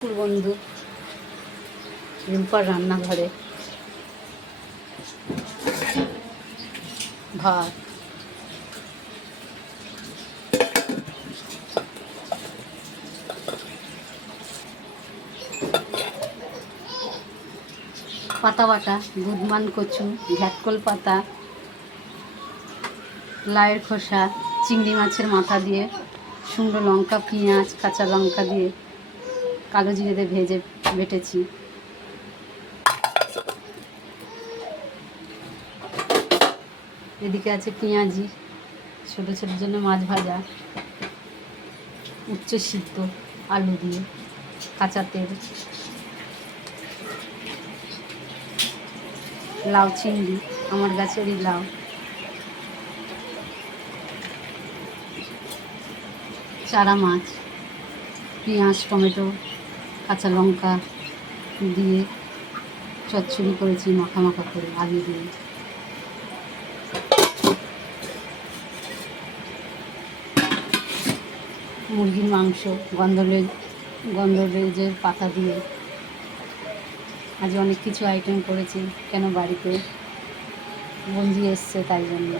বন্ধু রিম্পার রান্নাঘরে ভাত, পাতা বাটা, বুদমান কচু, ঘ্যাটকল পাতা, লাউয়ের খোসা, চিংড়ি মাছের মাথা দিয়ে শুকনো লঙ্কা, পেঁয়াজ, কাঁচা লঙ্কা দিয়ে কালো জিরে দিয়ে ভেজে বেটেছি। এদিকে আছে পেঁয়াজি, ছোটো ছোটোর জন্য মাছ ভাজা, উচ্চ সিদ্ধ আলু দিয়ে, কাঁচা তেল, লাউ চিংড়ি, আমার গাছেরই লাউ, চারা মাছ, পেঁয়াজ, টমেটো, কাঁচা লঙ্কা দিয়ে চচ্চড়ি করেছি মাখা মাখা করে আলু দিয়ে। মুরগির মাংস গন্ধরেজের পাতা দিয়ে। আজ অনেক কিছু আইটেম করেছি, কেন বাড়িতে বন্ধু এসছে তাই জন্য।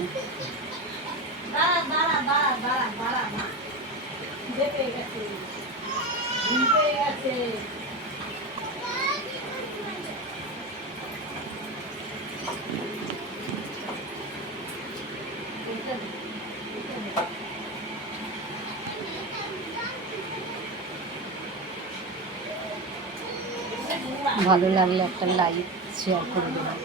ভালো লাগলে একটা লাইক শেয়ার করে দেবেন।